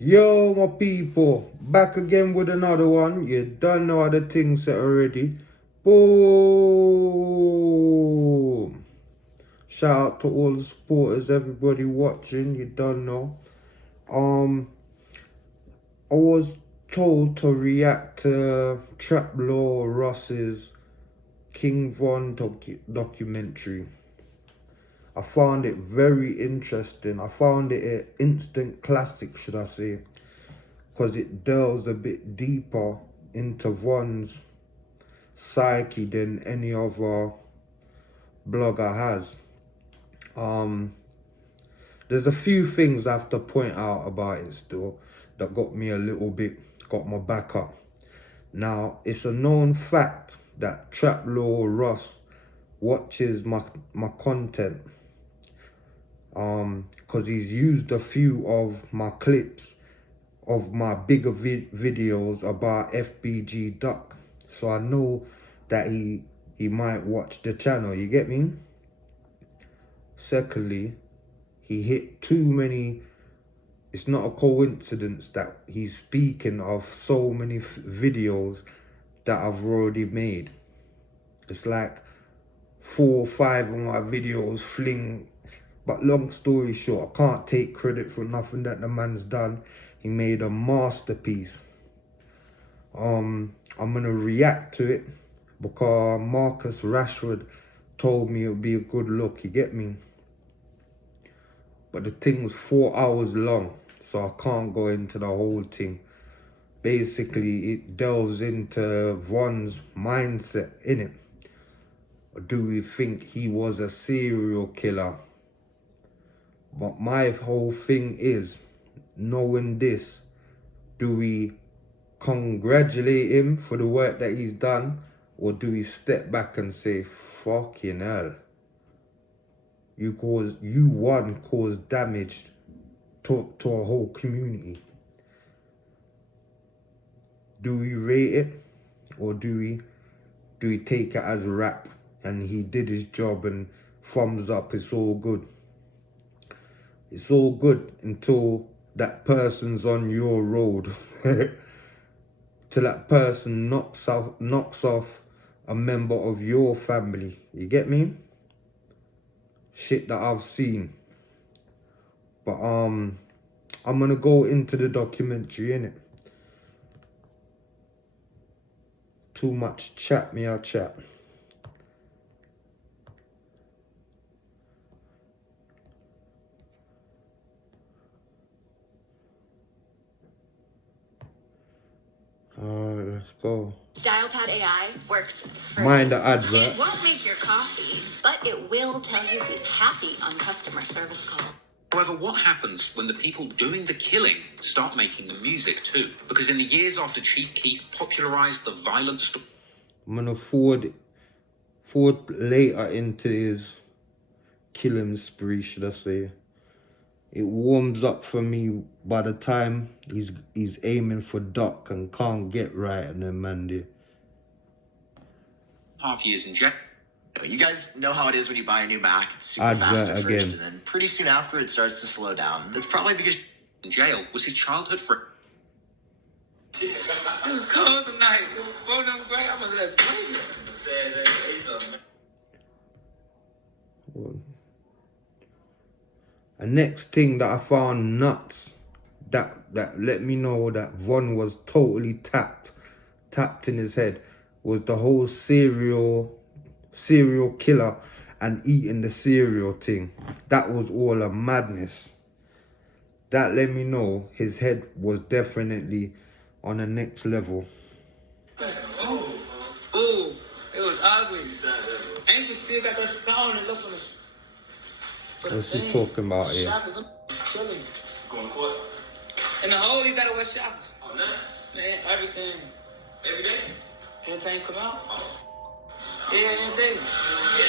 Yo, my people, back again with another one. You don't know how the things set already. Boom! Shout out to all the supporters, everybody watching. You don't know. I was told to react to Tralore Ross's Kingvon documentary. I found it very interesting. I found it an instant classic, should I say, because it delves a bit deeper into Von's psyche than any other blogger has. There's a few things I have to point out about it still that got me a little bit, got my back up. Now, it's a known fact that Tralore Ross watches my content. Because he's used a few of my clips of my bigger videos about FBG Duck. So I know that he might watch the channel, you get me? Secondly, he hit too many. It's not a coincidence that he's speaking of so many videos that I've already made. It's like 4 or 5 of my videos fling. But long story short, I can't take credit for nothing that the man's done. He made a masterpiece. I'm gonna react to it because Marcus Rashford told me it would be a good look, you get me? But the thing's 4 hours long, so I can't go into the whole thing. Basically, it delves into Von's mindset, innit? Or do we think he was a serial killer? But my whole thing is, knowing this, do we congratulate him for the work that he's done, or do we step back and say, fucking hell, you caused damage to a whole community? Do we rate it, or do we take it as a rap and he did his job and thumbs up, it's all good? It's all good until that person's on your road. Till that person knocks off a member of your family. You get me? Shit that I've seen. But I'm gonna go into the documentary, innit? Too much chat, me I'll chat. Alright, let's go. Dialpad AI works for Mind the advert. It won't make your coffee, but it will tell you who's happy on customer service call. However, what happens when the people doing the killing start making the music too? Because in the years after Chief Keef popularized the violent I'm gonna forward later into his killing spree, should I say. It warms up for me by the time he's aiming for duck and can't get right, and then man there. half years in jail. You guys know how it is when you buy a new Mac. It's super fast at first, and then pretty soon after it starts to slow down. That's probably because In jail was his childhood friend. It was cold tonight. It was 4 grade. I'm gonna let baby. The next thing that I found nuts that let me know that Von was totally tapped in his head was the whole serial killer and eating the cereal thing. That was all a madness. That let me know his head was definitely on the next level. Ooh, it was ugly. Ain't we still got that scar and look for the. What's he talking about here? Chilling. Going to court? In the hole, you gotta wear shackles. Oh, nah. Man, everything. Every day? Every time you come out. Oh. Yeah, every day.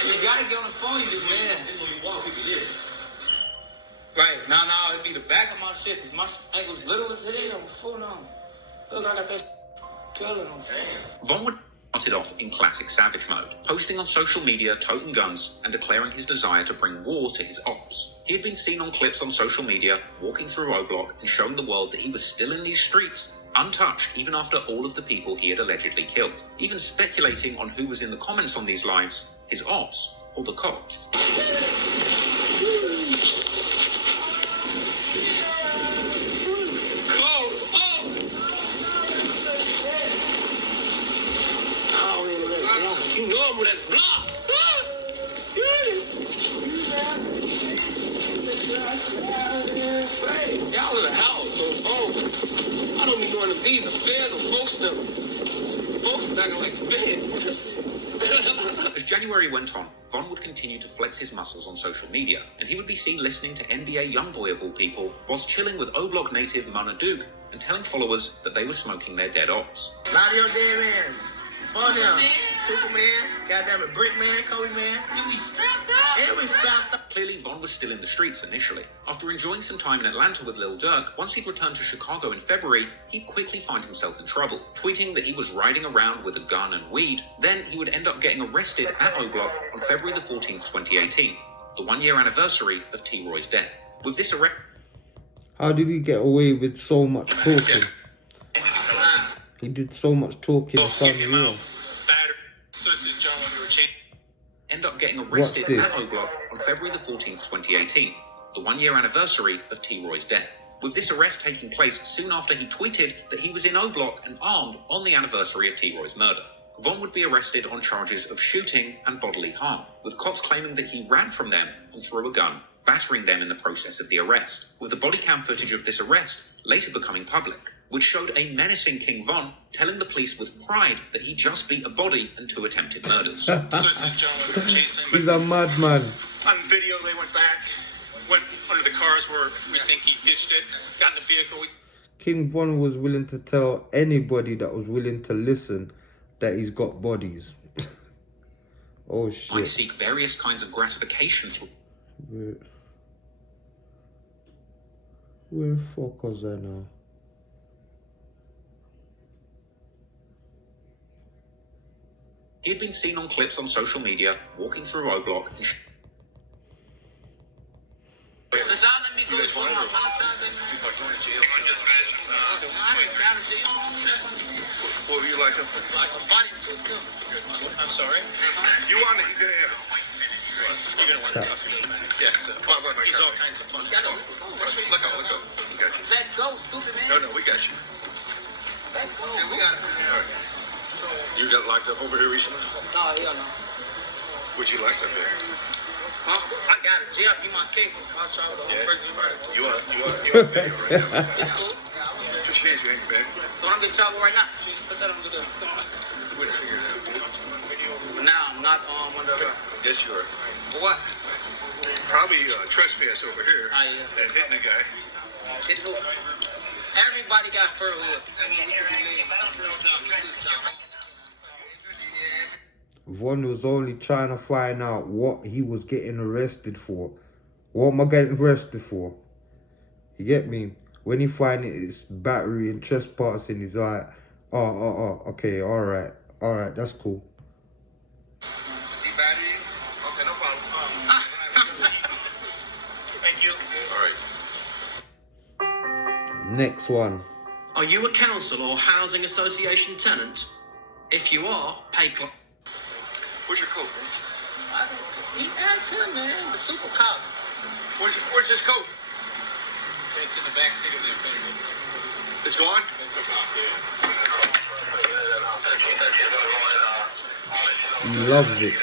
You gotta get on the phone, you just man. This when you walk, people get it. Right, now it'd be the back of my shit, cause my ankle's little as hell. I'm full on. Look, I got that killing on. Damn. Von would started off in classic savage mode, posting on social media, toting guns, and declaring his desire to bring war to his ops. He had been seen on clips on social media, walking through O-Block and showing the world that he was still in these streets, untouched even after all of the people he had allegedly killed, even speculating on who was in the comments on these lives, his ops or the cops. You know I'm with that block. Hey, y'all in the house, so it's home. I don't be going to these affairs of folks them. Folks acting like feds. As January went on, Von would continue to flex his muscles on social media, and he would be seen listening to NBA YoungBoy of all people, whilst chilling with O-Block native Mona Duke and telling followers that they were smoking their dead ops. A lot of your dead mans. Fuck them. Superman, goddamn it, Brickman, Kobe Man. And we strapped up. And we strapped up. Clearly, Von was still in the streets initially. After enjoying some time in Atlanta with Lil Durk, once he'd returned to Chicago in February, he'd quickly find himself in trouble, tweeting that he was riding around with a gun and weed. Then he would end up getting arrested at O-Block on February the 14th, 2018, the one-year anniversary of T-Roy's death. With this arrest... How did he get away with so much talking? He did so much talking so real. End up getting arrested at O-Block on February the 14th, 2018, the one-year anniversary of T-Roy's death. With this arrest taking place soon after he tweeted that he was in O-Block and armed on the anniversary of T-Roy's murder. Von would be arrested on charges of shooting and bodily harm, with cops claiming that he ran from them and threw a gun, battering them in the process of the arrest, with the body cam footage of this arrest later becoming public, which showed a menacing Kingvon telling the police with pride that he just beat a body and 2 attempted murders. So this is John with Jason. He's a madman. On video, they went back, went under the cars where we think he ditched it, got in the vehicle. Kingvon was willing to tell anybody that was willing to listen that he's got bodies. Oh I shit. seek various kinds of gratification through... Where the fuck was I now? He had been seen on clips on social media, walking through O-Block and... Cause y'all let me go to my Valentine's Day, man. You talked to him in jail. I just got a jail on me. That's what I'm saying. What would you like him for? Like a body to a tip. I'm sorry? You want it, you're gonna have it. You're gonna want to cuff him. Yes. Come on, he's all kinds of fun. Let go. Let go. We got you. Let go, stupid man. No, we got you. Let go. We got it. All right. You got locked up over here recently? No, hell no. What you locked up here? Huh? I got it. Jail, be my case. I'll try with the whole person you murdered. You want video right now? It's cool. Put your hands behind your back. So I'm getting trouble right now. Put that on the video. We're gonna figure it out. But now I'm not under arrest. Yes, you are. For what? Probably trespass over here. Oh, yeah. And hitting the guy. Hit who? Everybody got fur hoods. Von was only trying to find out what he was getting arrested for. What am I getting arrested for? You get me? When he find it's battery and trespassing, he's like, okay, alright, that's cool. See battery? Okay, no problem. Thank you. All right. Next one. Are you a council or housing association tenant? If you are, pay clock. Where's your coat? He asked him, man. The super cop. Where's his coat? It's in the back seat of the thing. It's gone? He loves it.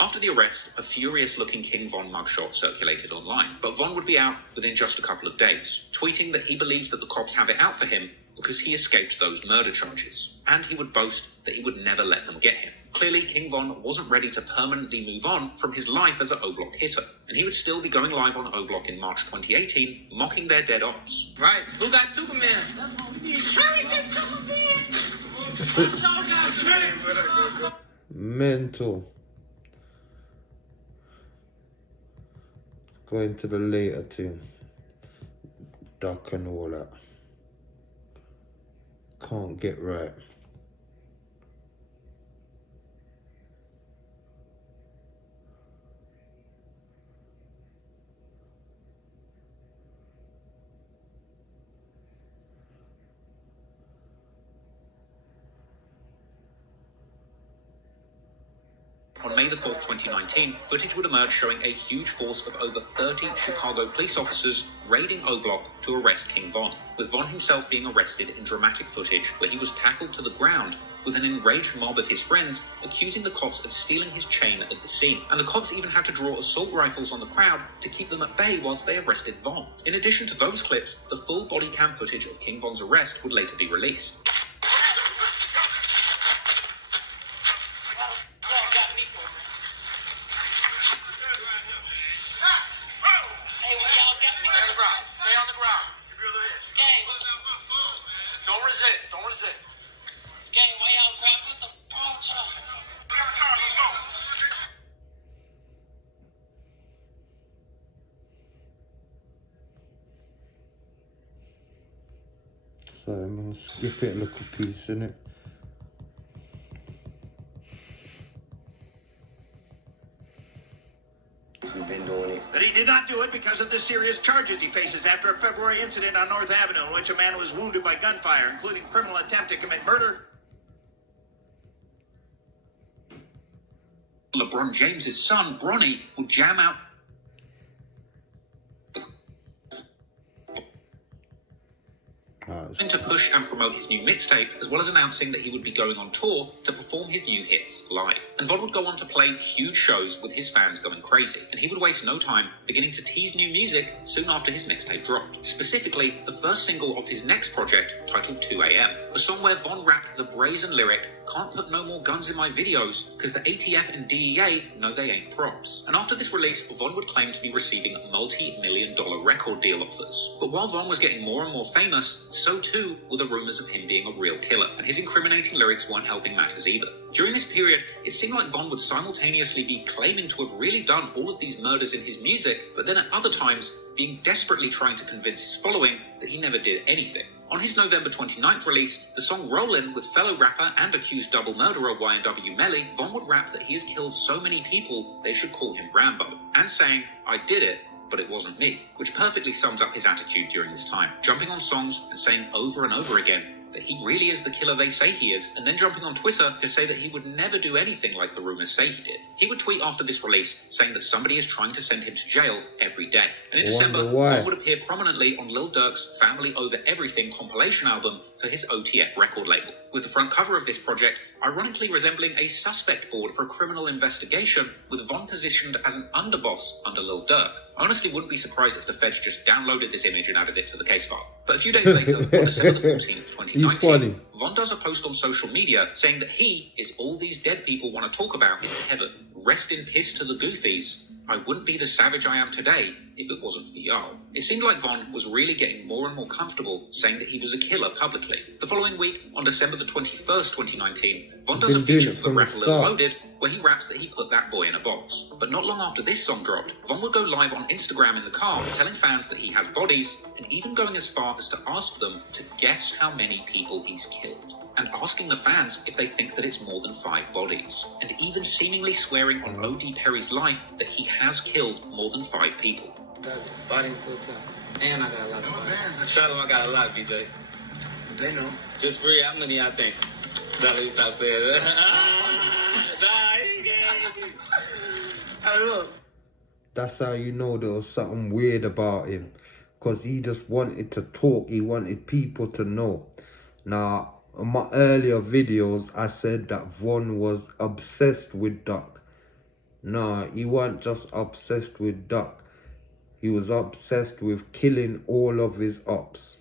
After the arrest, a furious-looking Kingvon mugshot circulated online, but Von would be out within just a couple of days, tweeting that he believes that the cops have it out for him because he escaped those murder charges, and he would boast that he would never let them get him. Clearly, Kingvon wasn't ready to permanently move on from his life as an O-Block hitter, and he would still be going live on O-Block in March 2018, mocking their dead ops. Right. Who got Superman? Harry did Superman! Who show got Trey? Mental. Going to the later team. Duck and all that. Can't get right. On May the 4th, 2019, footage would emerge showing a huge force of over 30 Chicago police officers raiding O Block to arrest Kingvon, with Von himself being arrested in dramatic footage where he was tackled to the ground with an enraged mob of his friends accusing the cops of stealing his chain at the scene. And the cops even had to draw assault rifles on the crowd to keep them at bay whilst they arrested Von. In addition to those clips, the full body cam footage of Kingvon's arrest would later be released. Stay on the ground. Gang. Just don't resist. Don't resist. Gang, why y'all grab what the wrong child? Let's go. So I'm gonna skip it a little piece, innit? That he did not do it because of the serious charges he faces after a February incident on North Avenue in which a man was wounded by gunfire, including criminal attempt to commit murder. LeBron James's son, Bronny, would jam out to push and promote his new mixtape, as well as announcing that he would be going on tour to perform his new hits live. And Von would go on to play huge shows with his fans going crazy, and he would waste no time beginning to tease new music soon after his mixtape dropped. Specifically, the first single of his next project, titled 2 AM, a song where Von rapped the brazen lyric, "Can't put no more guns in my videos, cause the ATF and DEA know they ain't props." And after this release, Von would claim to be receiving multi-million-dollar record deal offers. But while Von was getting more and more famous, so too were the rumors of him being a real killer, and his incriminating lyrics weren't helping matters either. During this period, it seemed like Von would simultaneously be claiming to have really done all of these murders in his music, but then at other times being desperately trying to convince his following that he never did anything. On his November 29th release, the song Rollin' with fellow rapper and accused double murderer YNW Melly, Von would rap that he has killed so many people they should call him Rambo, and saying, "I did it, but it wasn't me," which perfectly sums up his attitude during this time, jumping on songs and saying over and over again that he really is the killer they say he is, and then jumping on Twitter to say that he would never do anything like the rumors say he did. He would tweet after this release saying that somebody is trying to send him to jail every day. And in December, Von would appear prominently on Lil Durk's Family Over Everything compilation album for his OTF record label, with the front cover of this project ironically resembling a suspect board for a criminal investigation, with Von positioned as an underboss under Lil Durk. I honestly wouldn't be surprised if the feds just downloaded this image and added it to the case file. But a few days later, on December the 14th, 2019, Von does a post on social media saying that he is all these dead people want to talk about in heaven. Rest in piss to the goofies. I wouldn't be the savage I am today if it wasn't for y'all. It seemed like Von was really getting more and more comfortable saying that he was a killer publicly. The following week, on December the 21st, 2019, Von does a feature for the rapper Lil Loaded, where he raps that he put that boy in a box. But not long after this song dropped, Von would go live on Instagram in the car, telling fans that he has bodies, and even going as far as to ask them to guess how many people he's killed, and asking the fans if they think that it's more than 5 bodies, and even seemingly swearing on O.D. Perry's life that he has killed more than 5 people. Body until the top. And I got a lot of bodies. Tell them I got a lot, BJ. They know. Just free, how many I think? That is out there. Hey, look. That's how you know there was something weird about him. Because he just wanted to talk. He wanted people to know. Now, in my earlier videos, I said that Von was obsessed with Duck. No, he wasn't just obsessed with Duck. He was obsessed with killing all of his ops.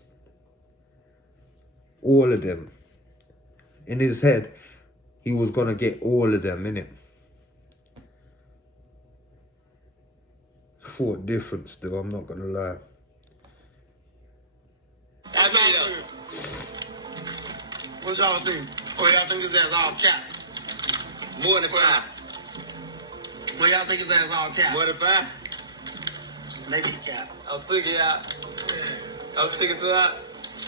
All of them. In his head, he was going to get all of them, innit? Thought different still, I'm not going to lie. What y'all think? Or y'all think his ass all cap? More than 5. Well, y'all think his ass all cap? More than 5. Maybe cap. I'll take it out. I'll take it out.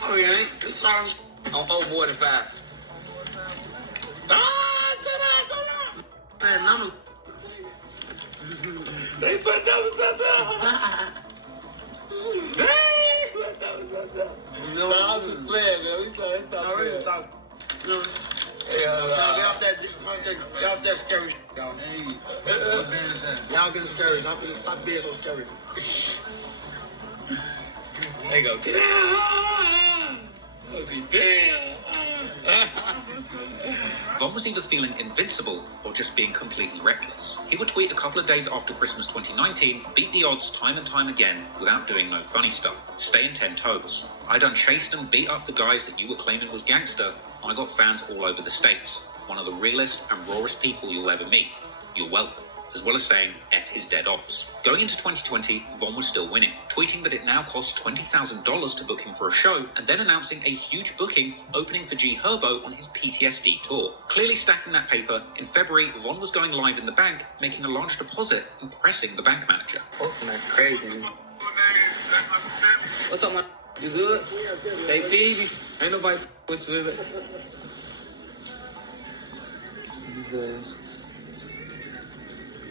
Oh, yeah, it's all. Oh, more than 5. Ah, shut up. Saying numbers. They put numbers up there. They put numbers up there. No, I'm just playing, man. We trying to stop playing. Get off that scary shit, y'all. Y'all getting scary. Stop being so scary. They go, damn! Okay, damn! Von was either feeling invincible or just being completely reckless. He would tweet a couple of days after Christmas 2019, beat the odds time and time again without doing no funny stuff. Staying 10 toes. I done chased and beat up the guys that you were claiming was gangster, and I got fans all over the States. One of the realest and rawest people you'll ever meet. You're welcome. As well as saying, F his dead ops. Going into 2020, Von was still winning, tweeting that it now costs $20,000 to book him for a show, and then announcing a huge booking opening for G Herbo on his PTSD tour. Clearly stacking that paper, in February, Von was going live in the bank, making a large deposit and pressing the bank manager. Posting that crazy. What's up, man? You good? They feed me. Ain't nobody with you, is it? His ass.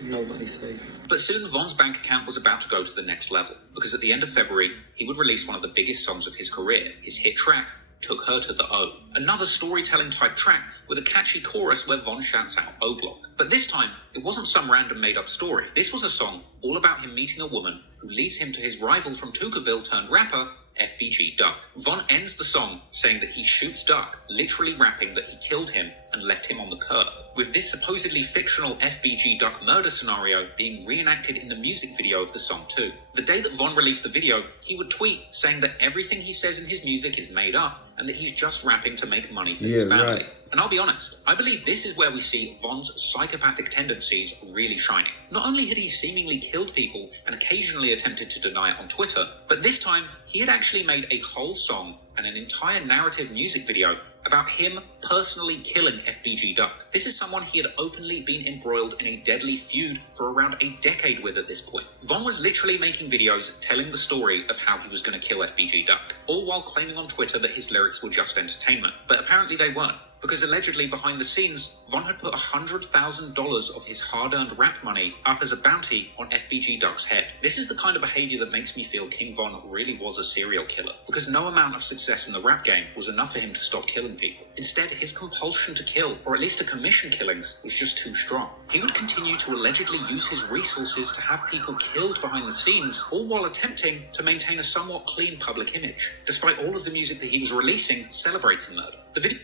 Nobody's safe. But soon Von's bank account was about to go to the next level, because at the end of February, he would release one of the biggest songs of his career, his hit track, Took Her to the O. Another storytelling type track with a catchy chorus where Von shouts out O Block. But this time, it wasn't some random made up story. This was a song all about him meeting a woman who leads him to his rival from Tuckerville turned rapper, FBG Duck. Von ends the song saying that he shoots Duck, literally rapping that he killed him and left him on the curb, with this supposedly fictional FBG Duck murder scenario being reenacted in the music video of the song too. The day that Von released the video, he would tweet saying that everything he says in his music is made up and that he's just rapping to make money for his family. Right. And I'll be honest, I believe this is where we see Von's psychopathic tendencies really shining. Not only had he seemingly killed people and occasionally attempted to deny it on Twitter, but this time he had actually made a whole song and an entire narrative music video about him personally killing FBG Duck. This is someone he had openly been embroiled in a deadly feud for around a decade with at this point. Von was literally making videos telling the story of how he was going to kill FBG Duck, all while claiming on Twitter that his lyrics were just entertainment. But apparently they weren't, because allegedly behind the scenes, Von had put $100,000 of his hard-earned rap money up as a bounty on FBG Duck's head. This is the kind of behavior that makes me feel Kingvon really was a serial killer, because no amount of success in the rap game was enough for him to stop killing people. Instead, his compulsion to kill, or at least to commission killings, was just too strong. He would continue to allegedly use his resources to have people killed behind the scenes, all while attempting to maintain a somewhat clean public image, despite all of the music that he was releasing celebrating murder. The video...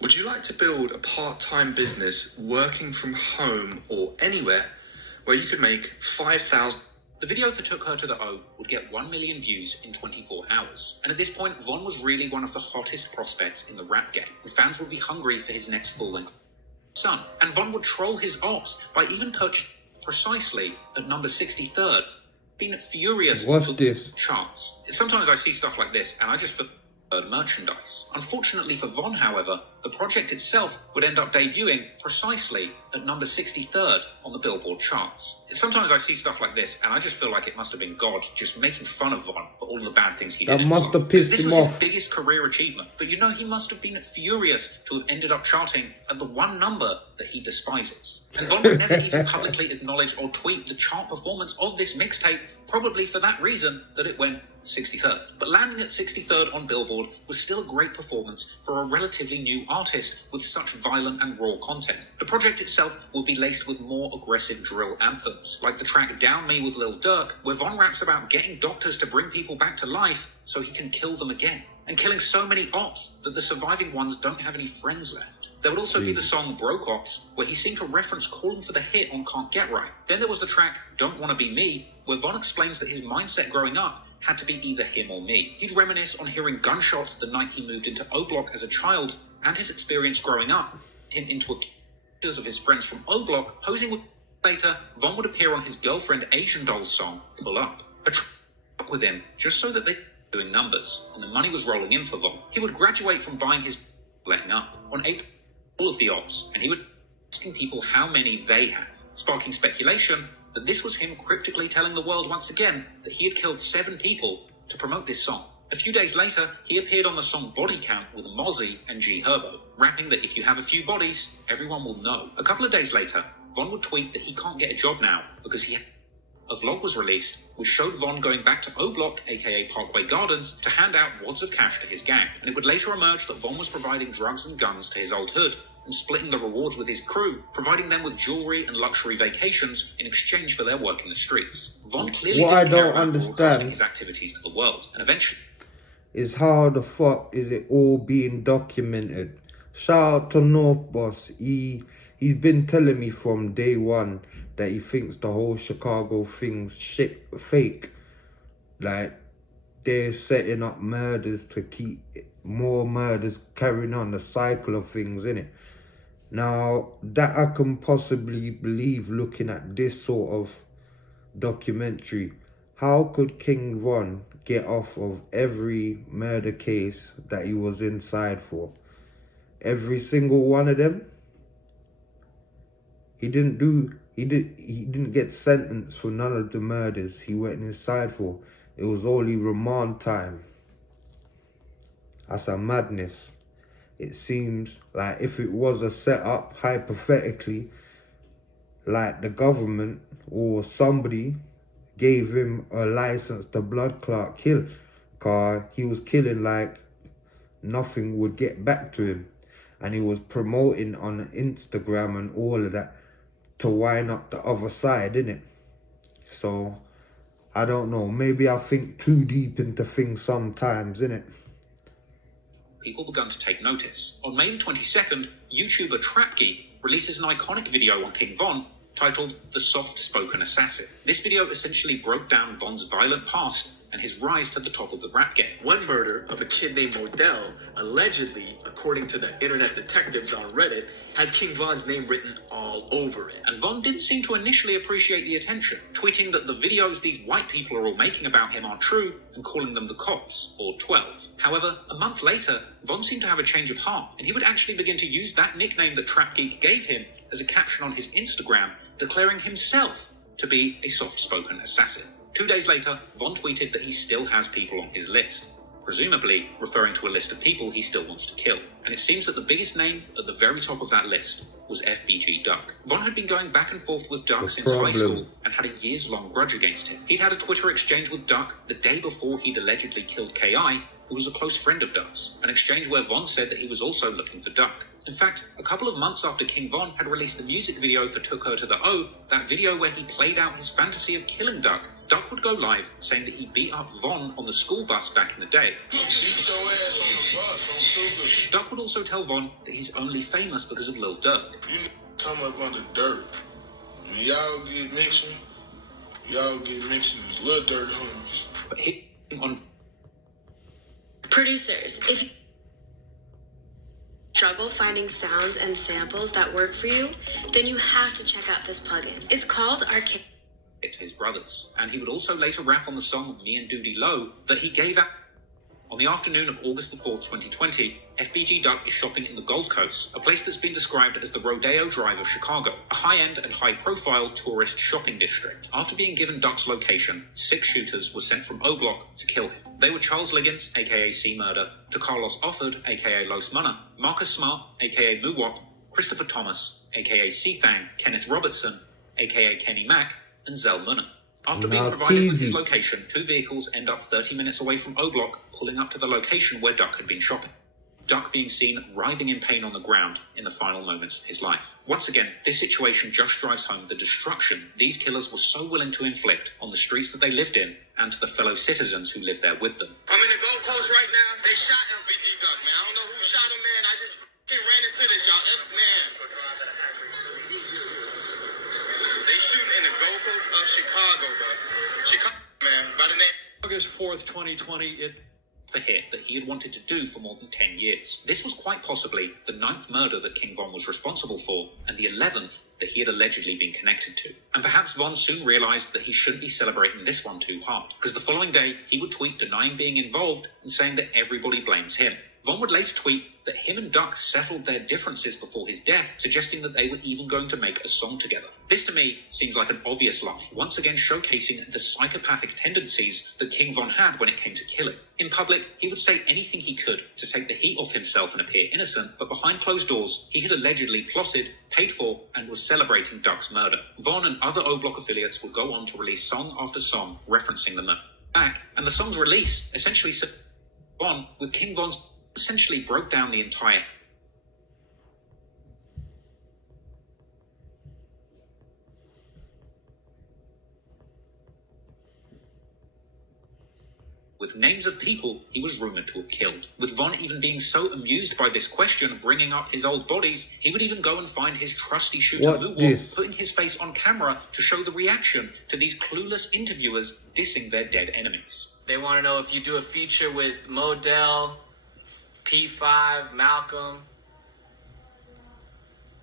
Would you like to build a part-time business working from home or anywhere where you could make $5,000? The video for Took Her to the O would get 1 million views in 24 hours. And at this point, Von was really one of the hottest prospects in the rap game, and fans would be hungry for his next full-length son. And Von would troll his ops by even purchasing precisely at number 63rd, being furious for charts. Sometimes I see stuff like this, and I just feel merchandise. Unfortunately for Von, however, the project itself would end up debuting precisely at number 63rd on the Billboard charts. Sometimes I see stuff like this and I just feel like it must have been God just making fun of Von for all the bad things he did. That must have pissed him off. This was his biggest career achievement, but you know he must have been furious to have ended up charting at the one number that he despises. And Von would never even publicly acknowledge or tweet the chart performance of this mixtape, probably for that reason that it went 63rd. But landing at 63rd on Billboard was still a great performance for a relatively new artist with such violent and raw content. The project itself will be laced with more aggressive drill anthems, like the track Down Me with Lil Durk, where Von raps about getting doctors to bring people back to life so he can kill them again, and killing so many ops that the surviving ones don't have any friends left. There would also be the song Broke Ops, where he seemed to reference calling for the hit on Can't Get Right. Then there was the track Don't Wanna Be Me, where Von explains that his mindset growing up had to be either him or me. He'd reminisce on hearing gunshots the night he moved into O Block as a child, and his experience growing up him into a pictures of his friends from O Block posing with. Later, Von would appear on his girlfriend Asian Doll's song Pull Up, a track with him just so that they doing numbers, and the money was rolling in for Von. He would graduate from buying his letting up on April all of the ops, and he would asking people how many they have, sparking speculation that this was him cryptically telling the world once again that he had killed 7 people to promote this song. A few days later, he appeared on the song Body Count with Mozzie and G Herbo, rapping that if you have a few bodies, everyone will know. A couple of days later, Von would tweet that he can't get a job now because a vlog was released which showed Von going back to O Block, aka Parkway Gardens, to hand out wads of cash to his gang, and it would later emerge that Von was providing drugs and guns to his old hood, and splitting the rewards with his crew, providing them with jewelry and luxury vacations in exchange for their work in the streets. Von clearly didn't care about broadcasting his activities to the world, and eventually is how the fuck is it all being documented? Shout out to North Boss. He's been telling me from day one that he thinks the whole Chicago thing's shit fake. Like, they're setting up murders to keep more murders carrying on the cycle of things, innit? Now, that I can possibly believe looking at this sort of documentary. How could Kingvon get off of every murder case that he was inside for? Every single one of them? He didn't get sentenced for none of the murders he went inside for. It was only remand time. That's a madness. It seems like if it was a setup, hypothetically, like the government or somebody gave him a license to blood clot kill, cause he was killing like nothing would get back to him, and he was promoting on Instagram and all of that to wind up the other side, innit? So I don't know, maybe I think too deep into things sometimes, innit? people begun to take notice. On May the 22nd, YouTuber Trap Geek releases an iconic video on Kingvon titled The Soft-Spoken Assassin. This video essentially broke down Von's violent past and his rise to the top of the rap game. One murder of a kid named Modell, allegedly, according to the internet detectives on Reddit, has Kingvon's name written all over it. And Von didn't seem to initially appreciate the attention, tweeting that the videos these white people are all making about him aren't true and calling them the cops, or 12. However, a month later, Von seemed to have a change of heart, and he would actually begin to use that nickname that Trap Geek gave him as a caption on his Instagram, declaring himself to be a soft-spoken assassin. 2 days later, Von tweeted that he still has people on his list, presumably referring to a list of people he still wants to kill. And it seems that the biggest name at the very top of that list was FBG Duck. Von had been going back and forth with Duck since high school and had a years-long grudge against him. He'd had a Twitter exchange with Duck the day before he'd allegedly killed K.I., who was a close friend of Duck's, an exchange where Von said that he was also looking for Duck. In fact, a couple of months after Kingvon had released the music video for Took Her to the O, that video where he played out his fantasy of killing Duck, Duck would go live saying that he beat up Von on the school bus back in the day. Beat your ass on the bus on Tuka. Duck would also tell Von that he's only famous because of Lil Durk. You come up under dirt. When y'all get mixing as Lil Durk homies. But hitting on producers, if you struggle finding sounds and samples that work for you, then you have to check out this plugin. It's called Arcade. To his brothers, and he would also later rap on the song Me and Doody Low that he gave out. On the afternoon of August the 4th, 2020, FBG Duck is shopping in the Gold Coast, a place that's been described as the Rodeo Drive of Chicago, a high-end and high-profile tourist shopping district. After being given Duck's location, 6 shooters were sent from O-Block to kill him. They were Charles Liggins, aka C-Murder, to Carlos Offord, aka Los Munna, Marcus Smart, aka Muwop, Christopher Thomas, aka C-Thang, Kenneth Robertson, aka Kenny Mack, and Zell Munna. After being provided with his location, 2 vehicles end up 30 minutes away from O-Block, pulling up to the location where Duck had been shopping. Duck being seen writhing in pain on the ground in the final moments of his life. Once again, this situation just drives home the destruction these killers were so willing to inflict on the streets that they lived in and to the fellow citizens who lived there with them. I'm in the Gold Coast right now. They shot FBG Duck, man. I don't know who shot him, man. I just ran into this, y'all. Man. They shooting in the Gold Coast of Chicago, bro. Chicago, man. By the name August 4th, 2020, the hit that he had wanted to do for more than 10 years. This was quite possibly the 9th murder that Kingvon was responsible for, and the 11th that he had allegedly been connected to. And perhaps Von soon realized that he shouldn't be celebrating this one too hard, because the following day he would tweet denying being involved and saying that everybody blames him. Von would later tweet that him and Duck settled their differences before his death, suggesting that they were even going to make a song together. This to me seems like an obvious lie, once again showcasing the psychopathic tendencies that Kingvon had when it came to killing. In public, he would say anything he could to take the heat off himself and appear innocent, but behind closed doors, he had allegedly plotted, paid for, and was celebrating Duck's murder. Von and other O-Block affiliates would go on to release song after song referencing the murder back, and the song's release essentially on with Kingvon's essentially broke down the entire with names of people he was rumoured to have killed. With Von even being so amused by this question, bringing up his old bodies, he would even go and find his trusty shooter moonwalk, putting his face on camera to show the reaction to these clueless interviewers dissing their dead enemies. They want to know if you do a feature with Modell, P5, Malcolm.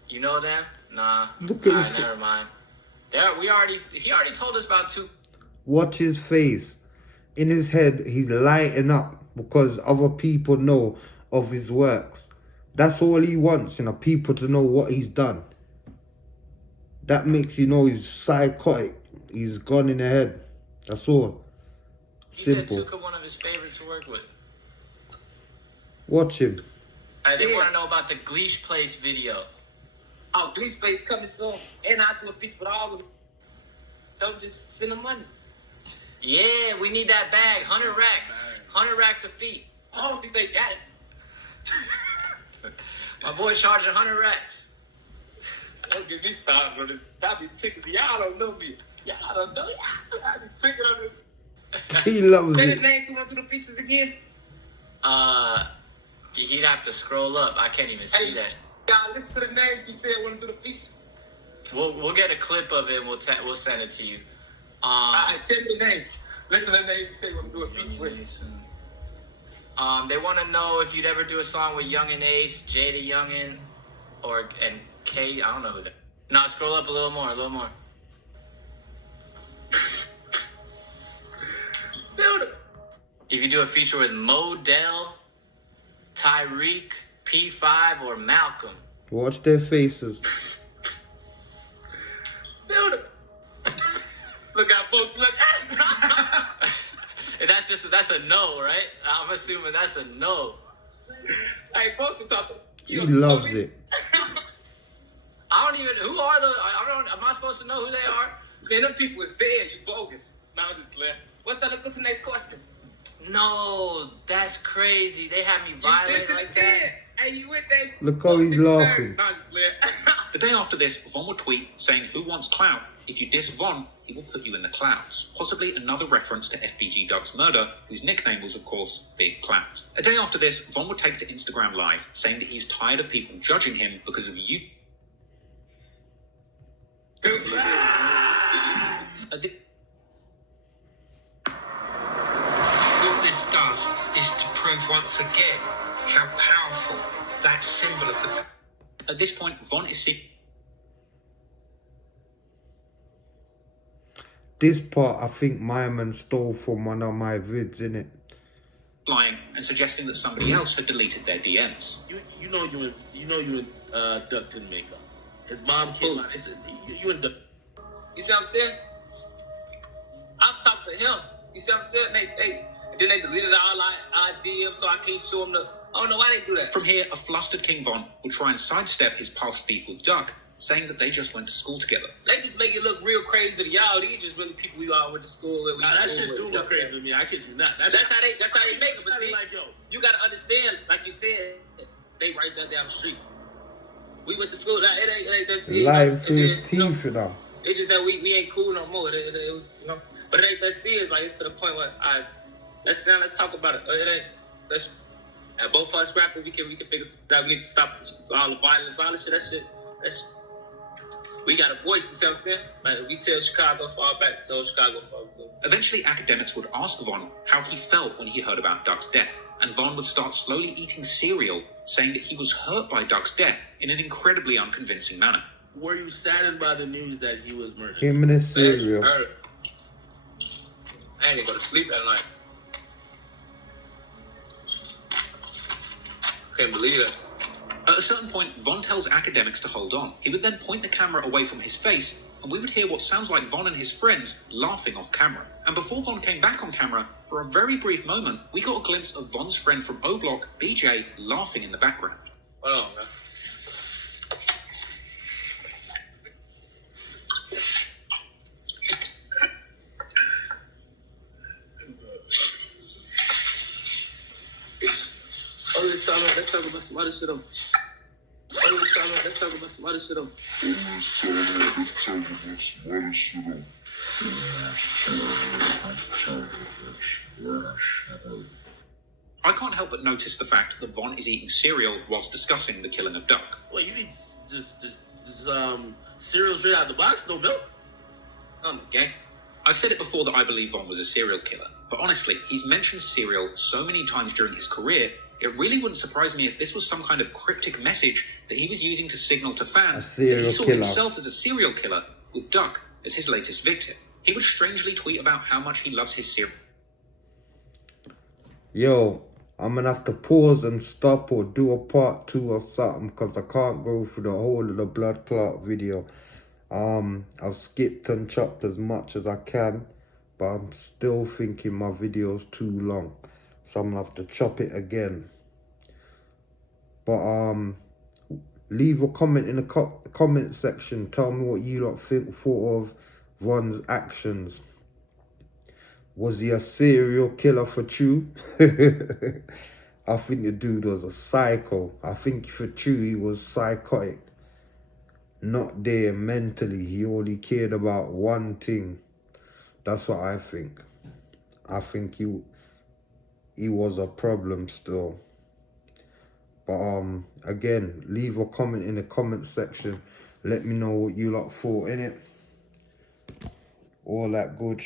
You know them? Nah. Never mind. He already told us about 2. Watch his face. In his head, he's lighting up because other people know of his works. That's all he wants, people to know what he's done. That makes you know he's psychotic. He's gone in the head. That's all. Simple. He said Tuka one of his favorites to work with. Watch him. They want to know about the Gleesh Place video. Oh, Gleesh Place coming soon. And I do a piece with all of them. Tell them just send them money. Yeah, we need that bag. 100 racks. 100 racks of feet. I don't think they got it. My boy charging 100 racks. Don't get me started on this. I be tickets. Y'all don't know me. Y'all don't know. I be tricking on this. He loves Say it. the names who went through the features again. He'd have to scroll up. I can't even see that. Y'all listen to the names he said went through the feature. We'll get a clip of it and we'll send it to you. I tell me the names. Listen to the names he said went through a feature with. They want to know if you'd ever do a song with Young and Ace, Jada Youngin, and K. I don't know who that. No, scroll up a little more. If you do a feature with Modell, Tyreek, P5, or Malcolm. Watch their faces. Look out, folks. Look. That's a no, right? I'm assuming that's a no. Hey, post the top. He loves it. I don't even. Who are those? Am I supposed to know who they are? Man, them people is dead. You bogus. Now I'm just glad. What's that? Let's go to the next question. No, that's crazy. They have me violent like that. Hey, you with that? Look how he's laughing. Now I'm just glad. The day after this, Von would tweet saying, "Who wants clout? If you diss Von, he will put you in the clouds." Possibly another reference to FBG Doug's murder, whose nickname was, of course, Big Clout. A day after this, Von would take to Instagram Live, saying that he's tired of people judging him because of you. What this does is to prove once again how powerful that symbol of the... At this point, Von is seen... This part, I think my man stole from one of my vids, innit? lying and suggesting that somebody else had deleted their DMs. You know you and Duck didn't make up. His mom came out and said, you and Duck. You see what I'm saying? I'm talking to him. You see what I'm saying? And then they deleted all our DMs so I can't show them the... I don't know why they do that. From here, a flustered Kingvon will try and sidestep his past beef with Duck, saying that they just went to school together. They just make it look real crazy to y'all. These just really people we all went to school with. That shit do look crazy to me. I kid you not. That's how they make it. But then, like, yo, you gotta understand, like you said, they right there down the street. We went to school. Like, it ain't that serious. Lying through his teeth, you know. It's just that we ain't cool no more. It was, you know. But it ain't that serious. Like, it's to the point where let's talk about it. It ain't. And both of us rapping, we can figure that we need to stop all the violence, all this shit. That shit. We got a voice, you see what I'm saying? Like, we tell Chicago fall back, tell Chicago fall back. Eventually, academics would ask Von how he felt when he heard about Duck's death, and Von would start slowly eating cereal, saying that he was hurt by Duck's death in an incredibly unconvincing manner. Were you saddened by the news that he was murdered? Him and his cereal. I ain't gonna go to sleep at night. Can't believe it. At a certain point, Von tells academics to hold on. He would then point the camera away from his face, and we would hear what sounds like Von and his friends laughing off camera. And before Von came back on camera, for a very brief moment, we got a glimpse of Von's friend from O Block, BJ, laughing in the background. Hold on, man. Let's talk about some other shit on. Let's talk about some other shit on. I can't help but notice the fact that Von is eating cereal whilst discussing the killing of Duck. Wait, you eat just cereal straight out of the box, no milk? Gangster. I've said it before that I believe Von was a serial killer, but honestly, he's mentioned cereal so many times during his career, it really wouldn't surprise me if this was some kind of cryptic message that he was using to signal to fans that he saw himself as a serial killer, with Duck as his latest victim. He would strangely tweet about how much he loves his cereal. Yo, I'm gonna have to pause and stop or do a part 2 or something because I can't go through the whole of the blood clot video. I've skipped and chopped as much as I can, but I'm still thinking my video's too long, so I'm gonna have to chop it again. But leave a comment in the comment section. Tell me what you lot thought of Von's actions. Was he a serial killer for true? I think the dude was a psycho. I think for true he was psychotic. Not there mentally. He only cared about one thing. That's what I think. I think he was a problem still. But again, leave a comment in the comment section. Let me know what you lot thought in it. All that good